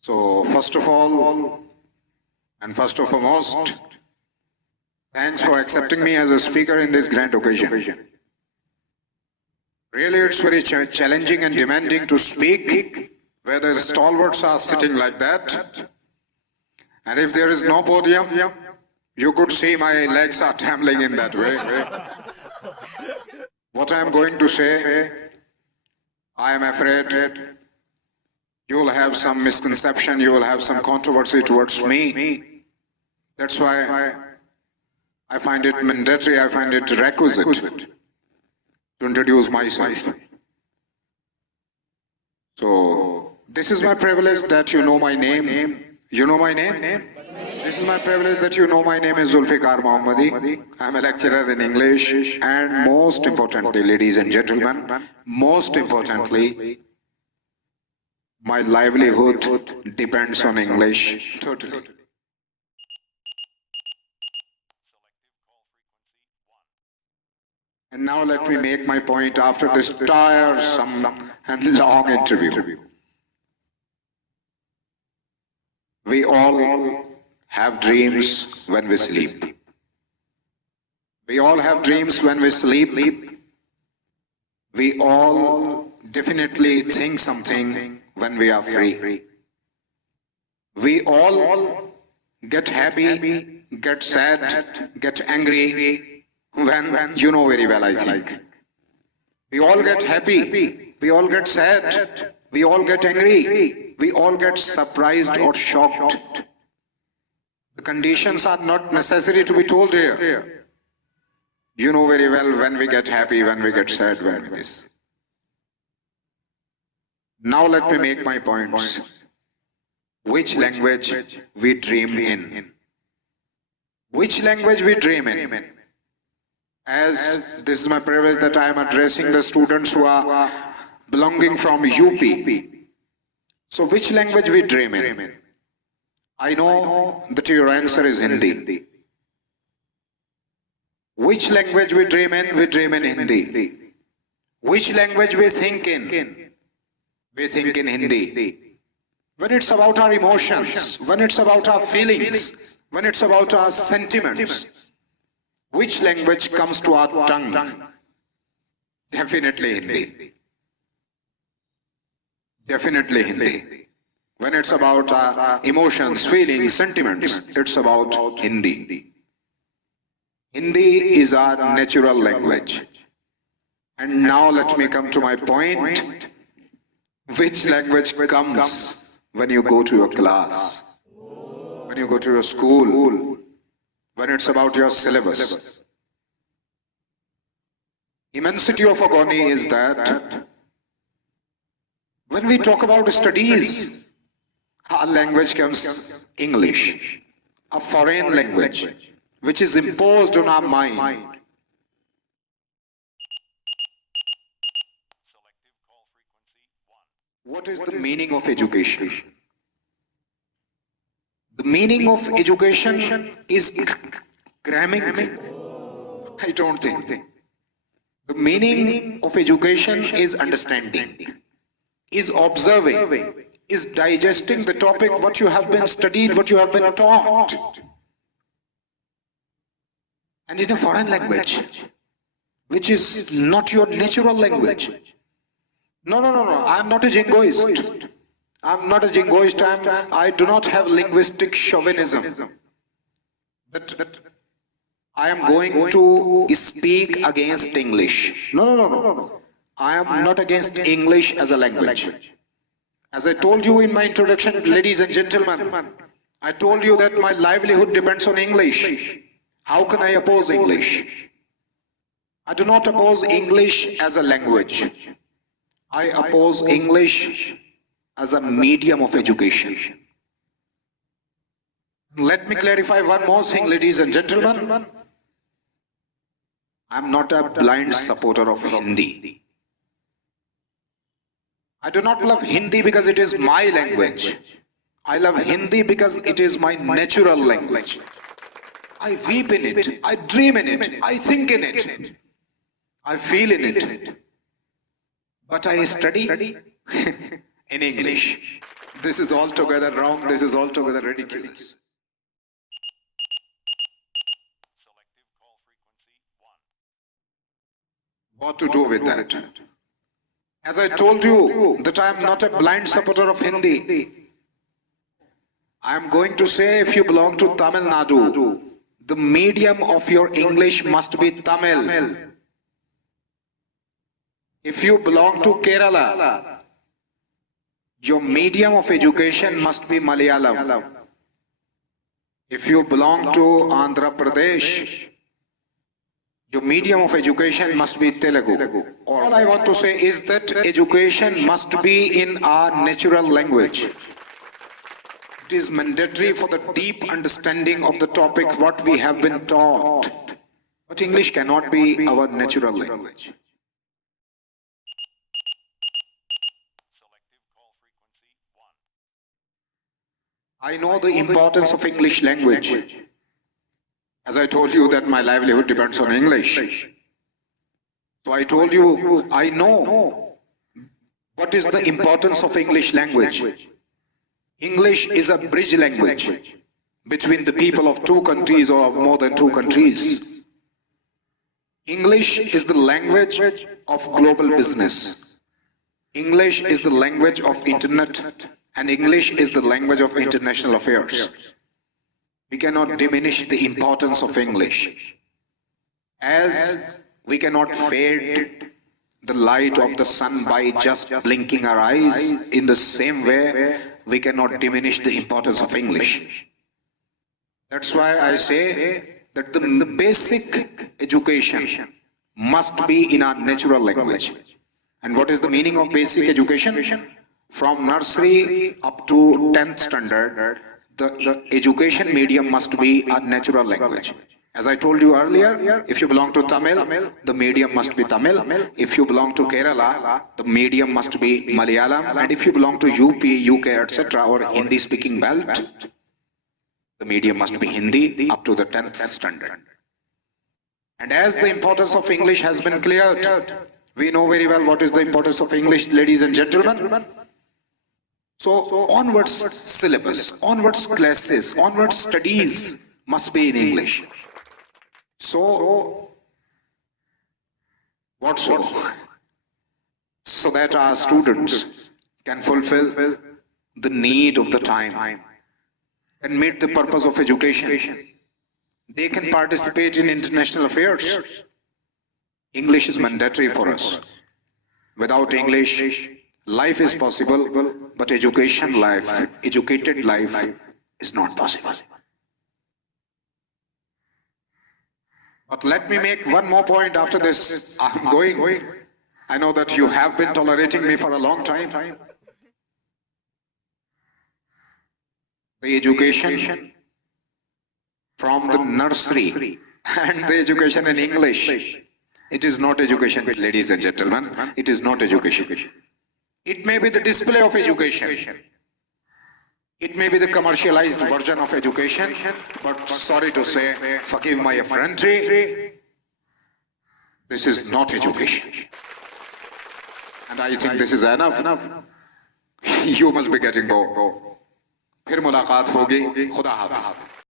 So first of all, and first and foremost, thanks for accepting me as a speaker in this grand occasion. Really, it's very challenging and demanding to speak where the stalwarts are sitting like that. And if there is no podium, you could see my legs are trembling in that way. What I am going to say, I am afraid you will have some misconception, you will have some controversy towards me. That's why I find it mandatory, I find it requisite to introduce myself. So, this is my privilege that you know my name. You know my name? This is my privilege that you know my name is Zulfiqar Mohammadi. I am a lecturer in English, and most importantly, ladies and gentlemen, most importantly, my livelihood depends on English totally. And now let me make my point after this tiresome and long interview. We all have dreams when we sleep. We all have dreams when we sleep. We all definitely think something when we are free. We all get happy, get sad, get angry when, you know very well, I think. We all get happy, we all get sad, we all get angry, we all get surprised or shocked. The conditions are not necessary to be told here. You know very well when we get happy, when we get sad, when we this. Now let me make my points. Which language we dream in? Which language we dream in? As this is my privilege that I am addressing the students who are belonging from UP. So which language we dream in? I know that your answer is Hindi. Which language we dream in? We dream in Hindi. Which language we think in? We think in Hindi. When it's about our emotions, when it's about our feelings, when it's about our sentiments, which language comes to our tongue? Definitely Hindi. Definitely Hindi. When it's about our emotions, feelings, sentiments, it's about Hindi. Hindi is our natural language. And now let me come to my point. Which language comes when you go to your class, when you go to your school, when it's about your syllabus? Immensity of agony is that when we talk about studies, our language comes English, a foreign language, which is imposed on our mind. What is the meaning of education? The meaning of education is cramming. I don't think. The meaning of education is understanding, is observing, is digesting the topic, what you have been studied, what you have been taught. And in a foreign language, which is not your natural language. No, I am not a jingoist. I am not a jingoist. I do not have linguistic chauvinism. That I am going to speak against English. No. I am not against English as a language. As I told you in my introduction, ladies and gentlemen, I told you that my livelihood depends on English. How can I oppose English? I do not oppose English as a language. I oppose English as a medium of education. Let me clarify one more thing, ladies and gentlemen. I am not a blind supporter of Hindi. I do not love Hindi because it is my language. I love Hindi because it is my natural language. I weep in it, I dream in it, I think in it, I feel in it. But I study in English. This is altogether wrong. This is altogether ridiculous. What to do with that? As I told you that I am not a blind supporter of Hindi. I am going to say, if you belong to Tamil Nadu, the medium of your English must be Tamil. If you belong to Kerala, your medium of education must be Malayalam. If you belong to Andhra Pradesh, your medium of education must be Telugu. All I want to say is that education must be in our natural language. It is mandatory for the deep understanding of the topic what we have been taught. But English cannot be our natural language. I know the importance of English language. As I told you that my livelihood depends on English. So I told you, I know what is the importance of English language. English is a bridge language between the people of two countries or more than two countries. English is the language of global business. English is the language of internet, and English is the language of international affairs. We cannot diminish the importance of English. As we cannot fade the light of the sun by just blinking our eyes, in the same way, we cannot diminish the importance of English. That's why I say that the basic education must be in our natural language. And what is the meaning of basic education? From nursery up to 10th standard, the education medium must be a natural language. As I told you earlier, if you belong to Tamil, the medium must be Tamil. If you belong to Kerala, the medium must be Malayalam. And if you belong to UP, UK, etc. or Hindi speaking belt, the medium must be Hindi up to the 10th standard. And as the importance of English has been cleared, we know very well what is the importance of English, ladies and gentlemen. So onwards syllabus, onwards classes, onwards studies must be in English. So what so? So that our students can fulfill the need of the time and meet the purpose of education. They can participate in international affairs. English is mandatory for us. Without English, life is possible, but educated life is not possible. But let me make one more point after this. I'm going. I know that you have been tolerating me for a long time. The education from the nursery and the education in English, it is not education, ladies and gentlemen. It is not education. It may be the display of education. It may be the commercialized version of education, but sorry to say, forgive my effrontery, this is not education. And I think this is enough. You must be getting bored. फिर मुलाकात होगी. खुदा हाफिज़.